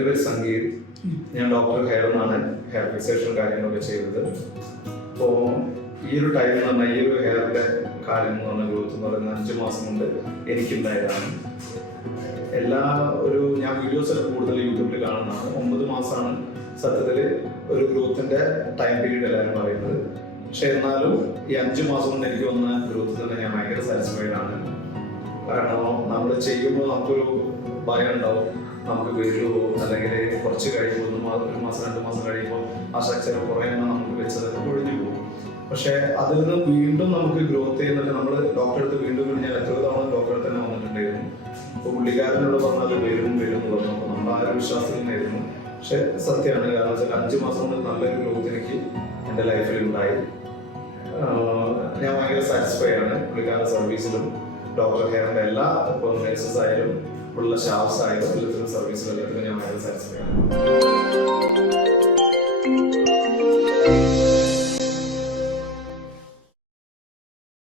എൻ്റെ പേര് സംഗീത്. ഞാൻ DrHair എന്നാണ് ഹെയർ ഫിക്സേഷൻ കാര്യങ്ങളൊക്കെ ചെയ്തത്. അപ്പോൾ ഈ ഒരു ടൈം എന്ന് പറഞ്ഞാൽ ഈ ഒരു ഹെയറിൻ്റെ കാര്യം എന്ന് പറഞ്ഞാൽ ഗ്രോത്ത് എന്ന് പറയുന്നത് 5 മാസം കൊണ്ട് എനിക്കുണ്ടായതാണ്. ഞാൻ വീഡിയോസൊക്കെ കൂടുതൽ യൂട്യൂബിൽ കാണുന്നതാണ്. 9 മാസമാണ് സത്യത്തിൽ ഒരു ഗ്രോത്തിൻ്റെ ടൈം പീരീഡ് എല്ലാവരും പറയുന്നത്. പക്ഷെ എന്നാലും ഈ 5 മാസം കൊണ്ട് എനിക്ക് വന്ന ഗ്രോത്ത് തന്നെ ഞാൻ ഭയങ്കര സാറ്റിസ്ഫൈഡ് ആണ്. കാരണം നമ്മൾ ചെയ്യുമ്പോൾ നമുക്കൊരു ഭയം ഉണ്ടാവും, നമുക്ക് വരുമോ, അല്ലെങ്കിൽ കുറച്ച് കഴിയുമ്പോൾ 1 മാസം 2 മാസം കഴിയുമ്പോൾ ആ സ്ട്രക്ചർ കുറേ നമുക്ക് വെച്ചതൊക്കെ ഒഴിഞ്ഞു പോകും. പക്ഷെ അതിൽ നിന്ന് വീണ്ടും നമുക്ക് ഗ്രോത്ത് ചെയ്യുന്നില്ല. നമ്മൾ ഡോക്ടറെ അടുത്ത് വീണ്ടും ഞാൻ എത്ര തവണ ഡോക്ടറെ തന്നെ വന്നിട്ടുണ്ടായിരുന്നു. അപ്പോൾ പുള്ളിക്കാരനോട് പറഞ്ഞാൽ വരും എന്ന് പറഞ്ഞു. അപ്പോൾ നമ്മൾ ആ ഒരു വിശ്വാസത്തിൽ നിന്നായിരുന്നു. പക്ഷെ സത്യമാണ്, കാരണം വെച്ചാൽ 5 മാസം കൊണ്ട് നല്ലൊരു ഗ്രോത്ത് എനിക്ക് എൻ്റെ ലൈഫിൽ ഉണ്ടായി. ഞാൻ ഭയങ്കര സാറ്റിസ്ഫൈഡ് ആണ് പുള്ളിക്കാരുടെ സർവീസിലും DrHairന്റെ എല്ലാ ഇപ്പോൾ നേഴ്സസ് ആയാലും ഉള്ള സ്റ്റാഫ്സ് ആയാലും എല്ലാത്തിനും സർവീസിലും എല്ലാത്തിനും ഞാൻ ഭയങ്കര സാറ്റിസ്ഫൈഡ് ആണ്.